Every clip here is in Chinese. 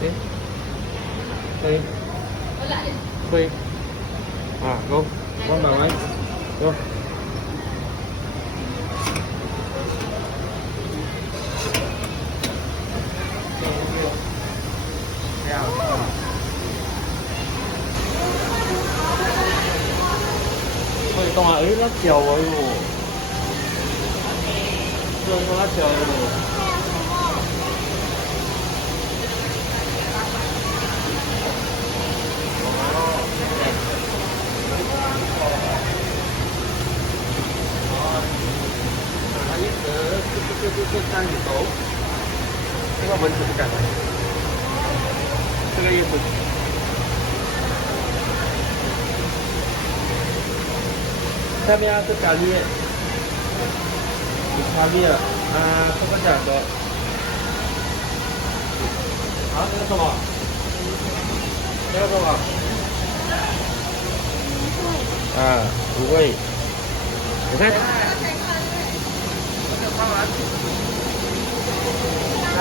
诶，对，对，啊，go， one by one， go。这样啊。会动啊！哎，那脚哦哟，这说那脚哟。它一直是看你头，这个蚊子不敢来，这个意思。下面是咖喱，咖喱啊，这个价格。啊，这个什么？这个什么？啊，不会。你看。啊，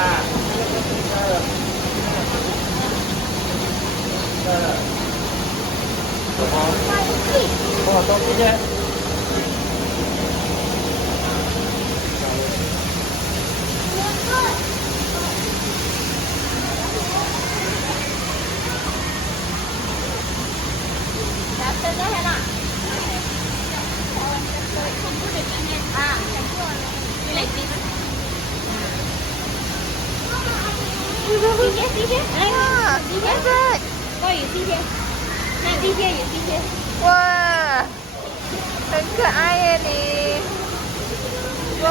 什么？哦，东西呢？地铁，哎，地铁，这有地铁，那地铁有地铁。哇，很可爱耶你。哇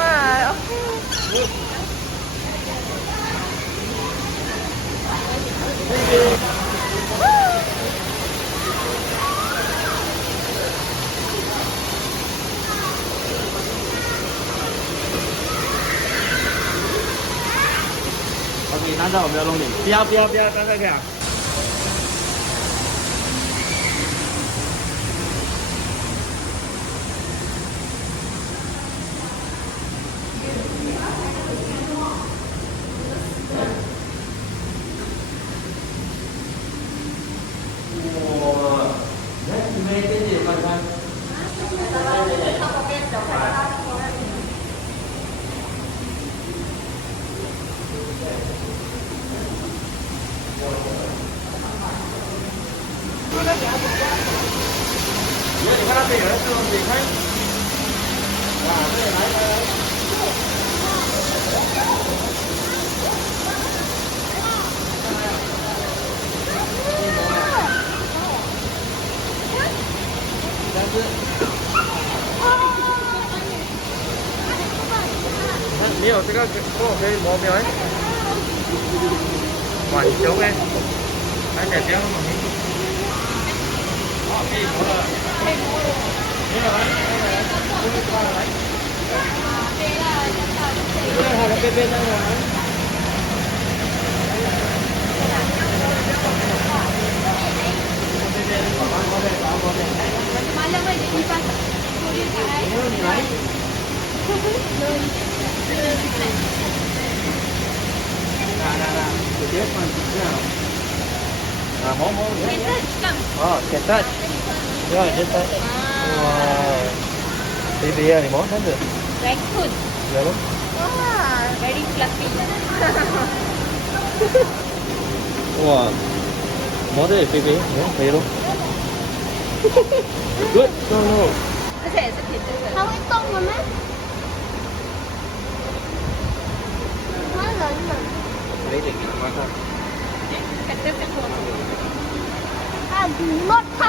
，OK， 难道我没有弄你？不要，刚才看。哇，来，你们这里看看。你看那边有人这种你看，啊，对，来。但是，那没有这个可以摸没有？浣熊哎，还在这样吗？哦，可以摸了。没有来，来。这个还有边边那个来。直接放这样。啊，摸。哦，简单。要简单。哇，baby啊，你摸看着。Raccoon. Ya lo. Wah, very fluffy. Wow.摸的 baby， 可以了。Good. No. 这个也是可以这个。它会动的吗？它冷冷。可以的，马上。看这个多。啊，你摸它。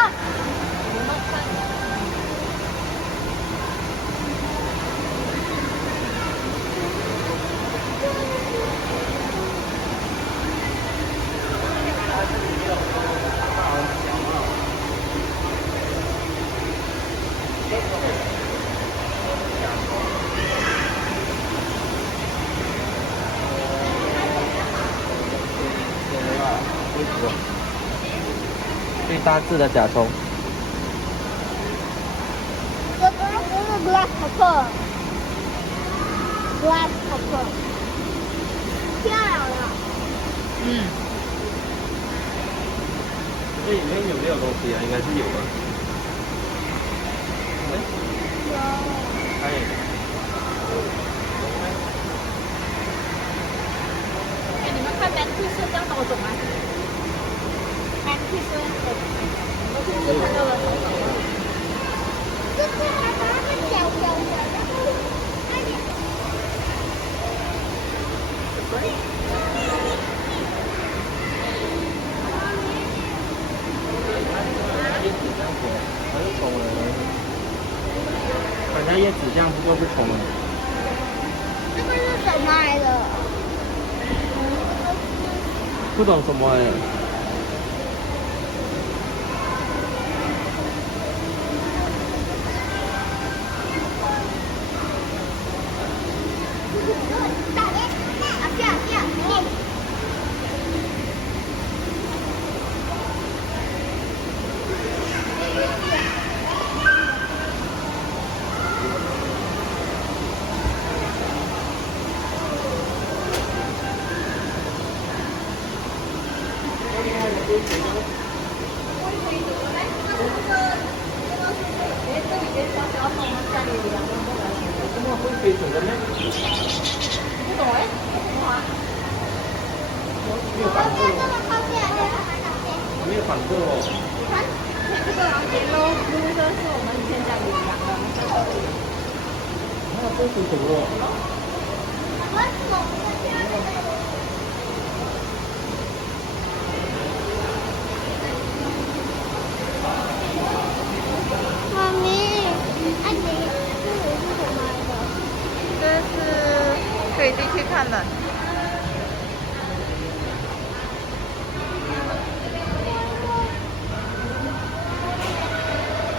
最大只的甲虫。这个是 grasshopper， 漂亮了。这里面有没有东西啊？应该是有的。哎，哎，哎，你们看蓝兔是这样多种啊？蓝兔是，我是没看到了。就是它那个小小的，然后那里。它是虫来的，反正叶子这样不就是虫了？这个是什么来的？不懂什么哎。会飞走的咩？不懂哎，没有反射没有反射哦。这个yellow blue 的是我们以前家里养的。啊，这是什么？妈咪，阿姐，这里是什么来的？这是可以进去看的。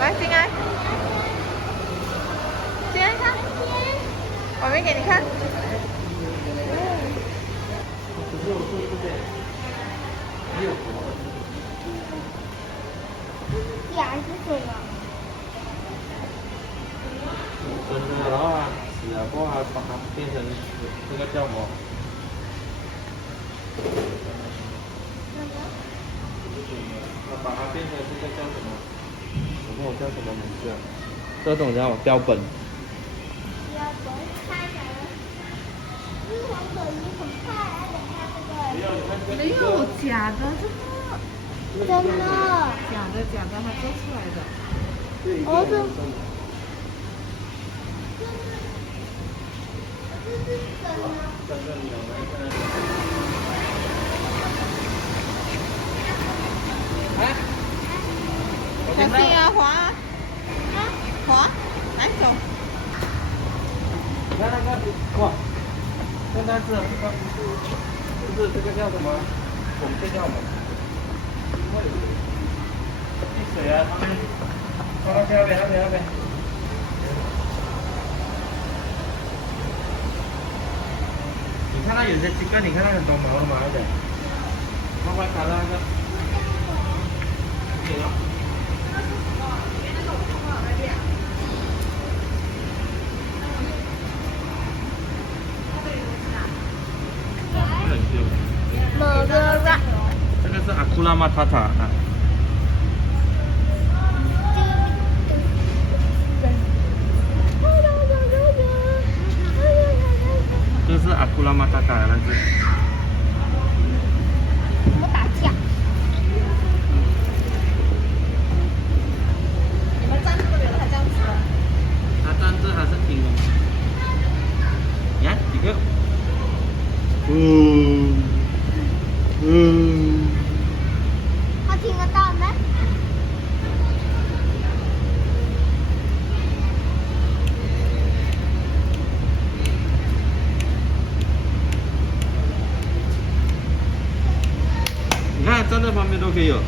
来，进来，进来看，我没给你看。没有是不是？没有。牙是什么？真的，然后啊，死了过后把它变成这个叫什么？把它变成这个叫什么？我忘了叫什么名字啊？这种叫标本。标本看起来，日本的鱼很快，而且它这个。没有假的，这个真的。假的，它做出来的。哦，这。小心啊，滑！滑，来走。你看那个，哇，现在是这个，就是这个叫什么？我们这叫什么？滴水啊，他们，那边。你看它有些鸡蛋，你看它很多毛的，慢慢看那个。对了。这个是阿库拉马塔塔啊。这是阿库拉马塔塔的那只。怎么打架？你们站这个人还这样子啊？它站着还是听哦？你看几个？他听得到吗？你看站在旁边都可以有。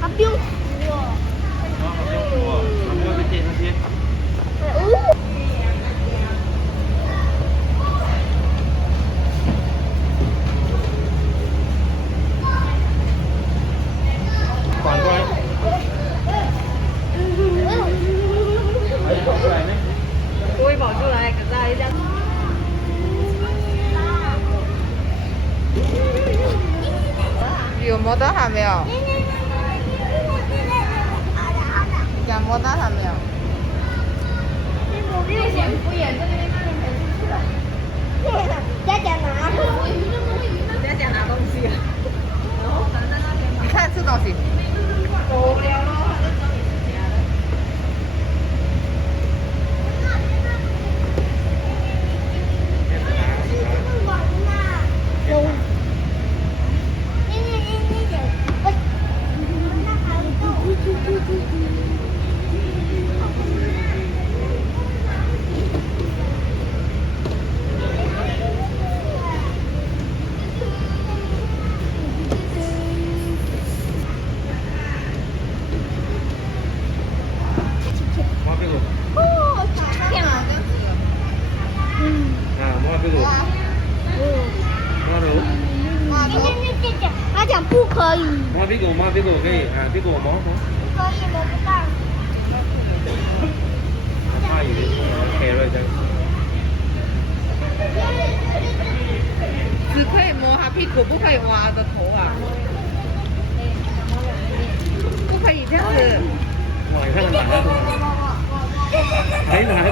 他不用扶我。啊，好幸福哦！他们会贴那些。反过来。还跑出来呢？不会跑出来，可是还这样。有摩登还没有？讲摩登还没有？不演不演，这边那边才出去了。在讲哪？在讲拿东西。你看吃东西。无聊咯，还在装你自己的。摸屁股。骗了这样子。摸屁股。摸头。他讲不可以。摸屁股，摸屁股可以屁股摸。不可以，摸不到。怕有点黑了这样。只可以摸他屁股，不可以摸他的头啊！不可以这样子。哇，你看他拿还拿那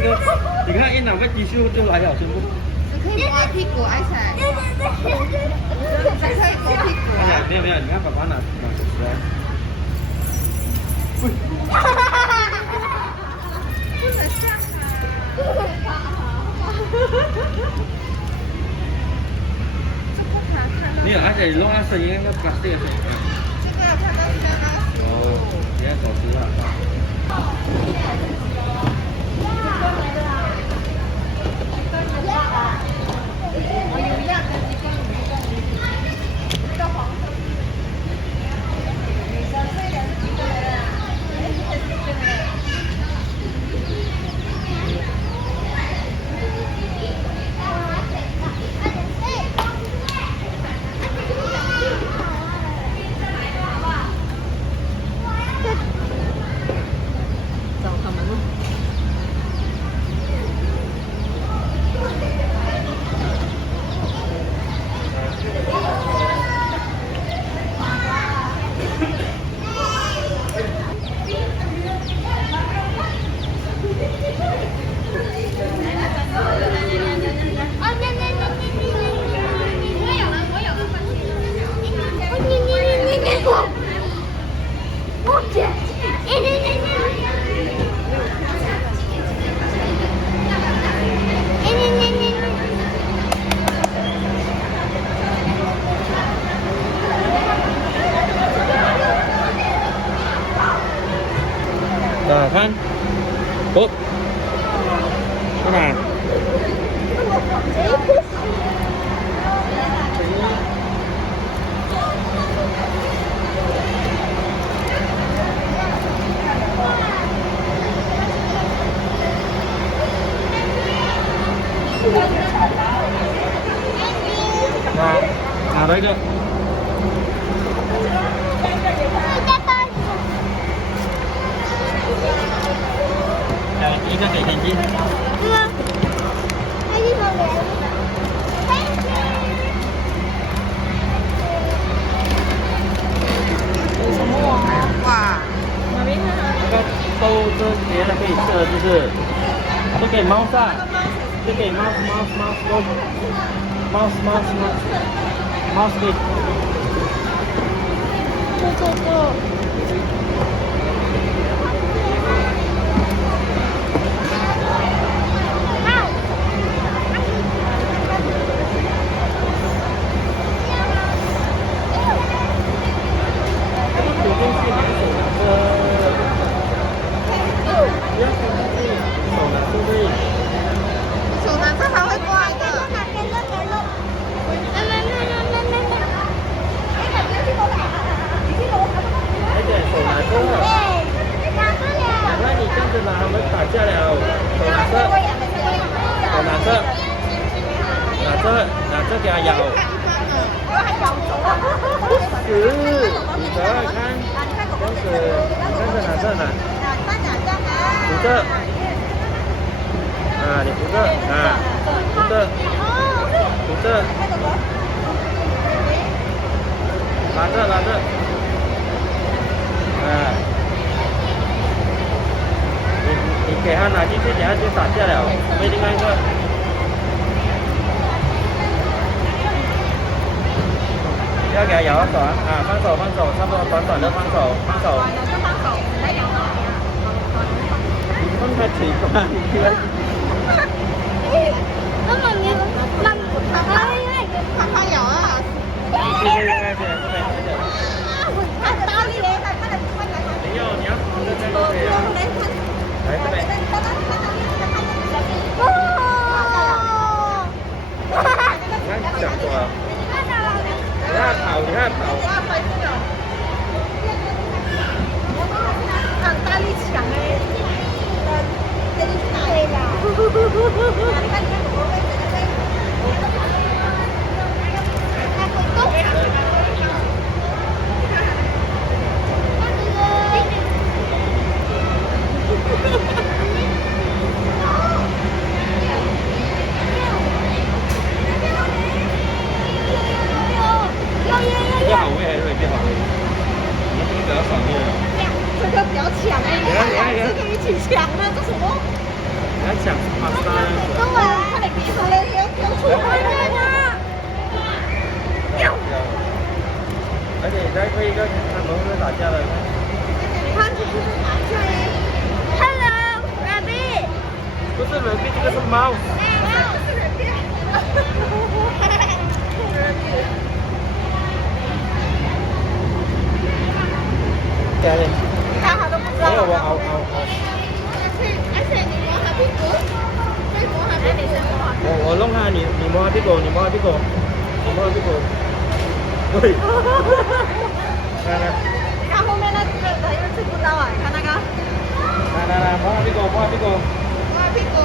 个，你看一拿个tissu就来了，全部。只可以摸屁股，艾彩。只可以摸屁股啊！没有，你看爸爸拿手机啊。不能这样啊！没有，而且弄那声音，那个 plastic 的声音。这个看到像那个。哦，现在手机了。我有一样的，你跟你跟这个黄色。女生这个是几个人啊？找他们了。看，哦，在哪？拿到一个。一个给天机。对啊，那地方给。什么哇！哪边看啊？那个都这别的可以吃的，就是这给猫上，这给猫可以。这。手拿着还会挂的。手拿着。你看你这样子拿，我们打架了。手拿着，手拿着，拿着给它咬。不是，你看，这样子，你看着拿着呢。扶着。你扶着，扶着。拿着拿着，你给他拿进去，等下就洒下了，没另外一个。不要给他摇手啊！放手放手，差不多短的放手放手。你放他嘴巴，你听。那么你看看有啊。这边应该是这边。他打你嘞，没有，你要这边都可以啊。来这边。你看讲过了。你看跑，你看跑。很大力强哎，这里对啦。比较好喂还是比较好喂？你这个比较爽一点。这个比较强哎，这个一起抢了，这什么？你要抢马莎的。中文，快点比出来，要出来了。而且再可以跟他们会打架的。看这是打架耶。Hello, Rabbit。不是人，这个是猫。是人变。家里。你看他都不知道。没有我熬。而且你摸他屁股，再摸他屁股。我弄他，你摸他屁股，你摸他屁股，你摸他屁股。对。来来。你看后面那个他又吃不到啊，你看那个。来，摸他屁股，摸他屁股。摸他屁股。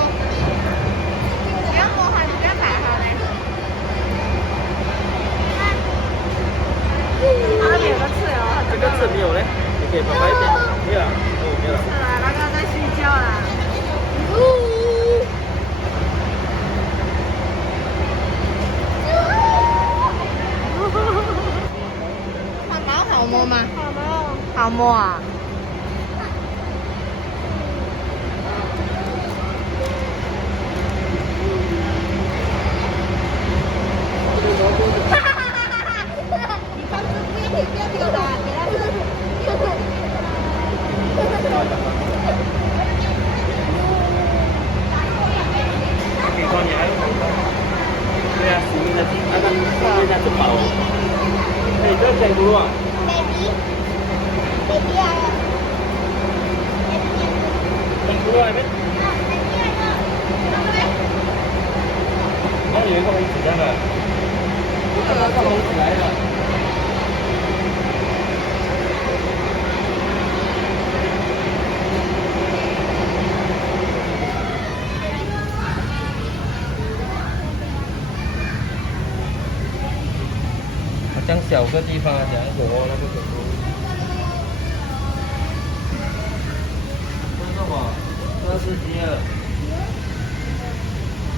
你要摸他，你不要踩他嘞。他那边有个刺哦。这个刺没有嘞，你给爸爸一点。没有了，没有了。是啊，那个在睡觉啦。它毛好摸吗？好摸啊。你放这不要丢的，给它吃。比如说你还有很多。对啊，现在现在是饱。哎，这个kengu啊。Baby à. kengu啊，没。那有一个红子弹的，那个红子来了。这样小个地方啊，讲有哦，那个kengu。这是什么？这是鸡耳。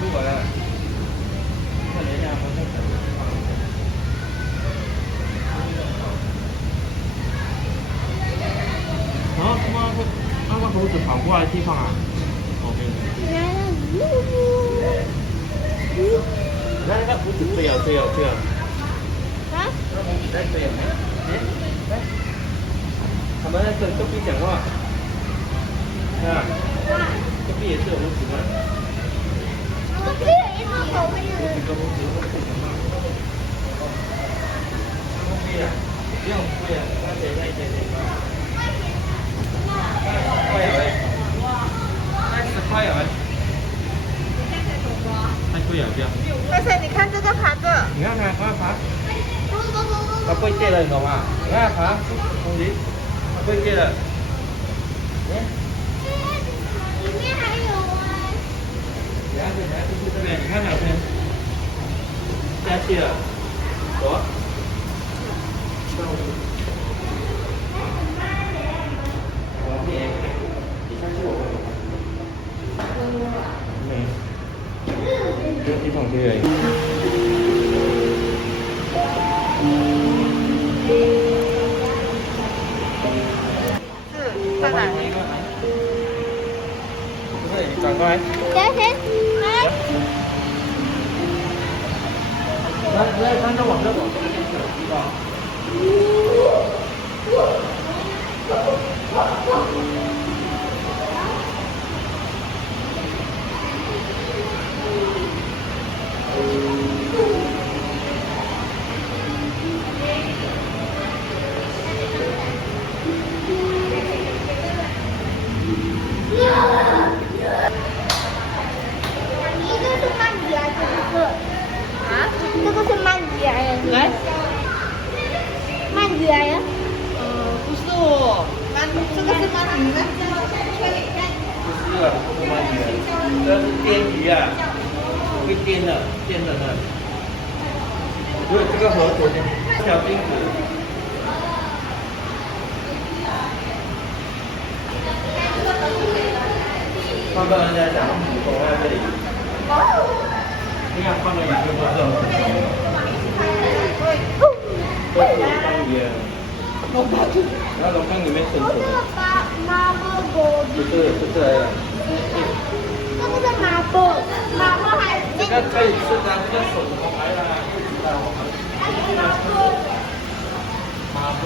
出来了。可怜呀，好像小个地方。然后那个猴子跑过来的地方啊。OK。你看那个猴子追啊追啊追啊！啊？那猴子在追啊！哎，他们在跟隔壁讲话。啊。隔壁也是有猴子吗？隔壁有一只狗。有几个猴子在讲话。不贵啊，不用贵啊，那谁在一点点吧？快了嘞！10块了。太贵了，不要。但是你看这个爬着。你看它爬。它不会跌了，你懂吗？你看它爬，东西，它不会跌的。里面还有啊。等下就是这边，你看两边。下去了，走啊。你下去我问你。没。这个地方可以。里，赶快。等等，来，看着往这走。这个是鳗鱼呀，来，鳗鱼呀。不是哦，这个是鳗鱼吗？不是啊，不是鳗鱼，这是鲢鱼啊，会颠的呢。对，这个河左边小金子。放到人家讲放在这里。你看放到一个不是。这是鳗鱼。然后龙缸里面生存的。不是来的。这个是麻婆，麻婆还是这个可以吃的，这个手怎么来的？不知道。麻婆。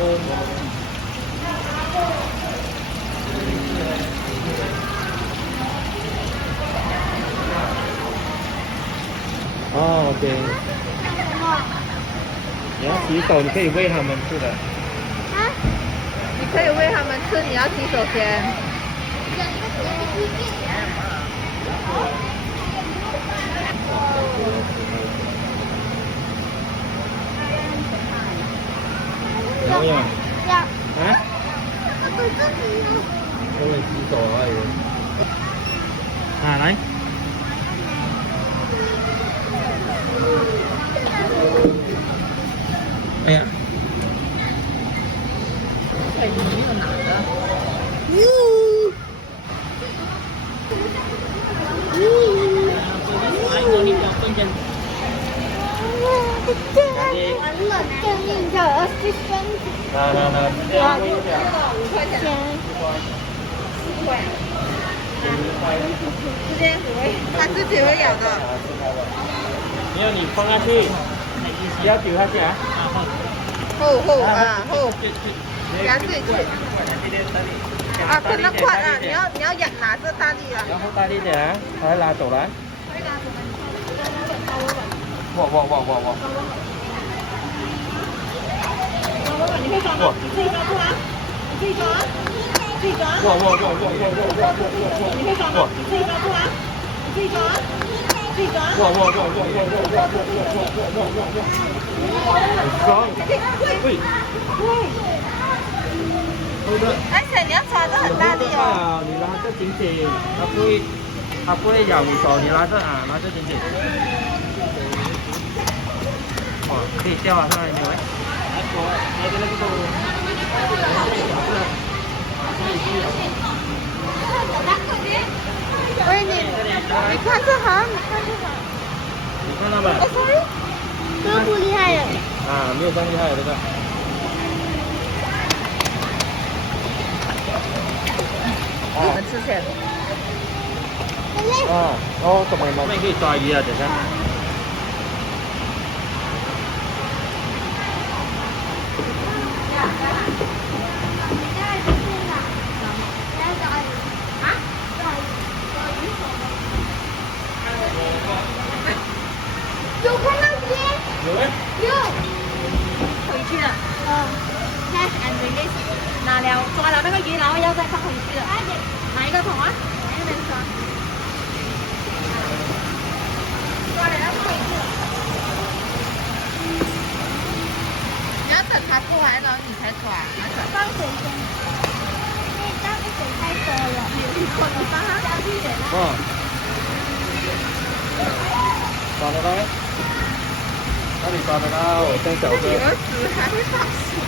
哦，OK。你要洗手，你可以喂它们吃的。啊？你可以喂它们吃，你要洗手先。要不要？要。啊？因为洗手而已。啊，来。哎呀！哎，你没有拿的。拿，这样微笑。5块钱。4块。这边它自己会咬的。没有，你放下去，不要丢下去啊。厚啊，厚。给它自己去。啊，可能快啊！你要咬拿着大力啊。然后大力点啊，把它拉走来。哇！你会抓吗？你自己抓住啊！你自己抓啊！自己抓啊！哇！你会抓吗？你自己抓住啊！你自己抓啊！自己抓啊！哇！很爽！喂！而且你要抓得很大力哦。你拉着紧紧，它不会咬你手，你拉着啊，拉着紧紧。哇，可以掉啊，上来有没？来这个头。喂你看这行，你看到没？哎，sorry，这个不厉害耶。啊，没有这样厉害这个。我们吃先。啊，哦，怎么你可以抓鱼啊？等下。有看到鱼？有没？有。回去了。Catch and release。拿了抓了那个鱼，然后要再放回去了。哪一个桶啊？哪一边抓？抓了要放回去了。你要等它过来了你才抓，放水先。因为这样水太多了。你帮它加一点啊。抓得到没？哪里抓得到？像小哥。儿子还会放水。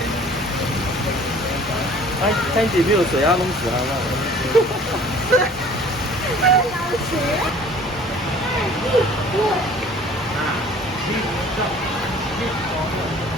哎，看起没有水要弄死它嘛。要水。啊，去走，去走。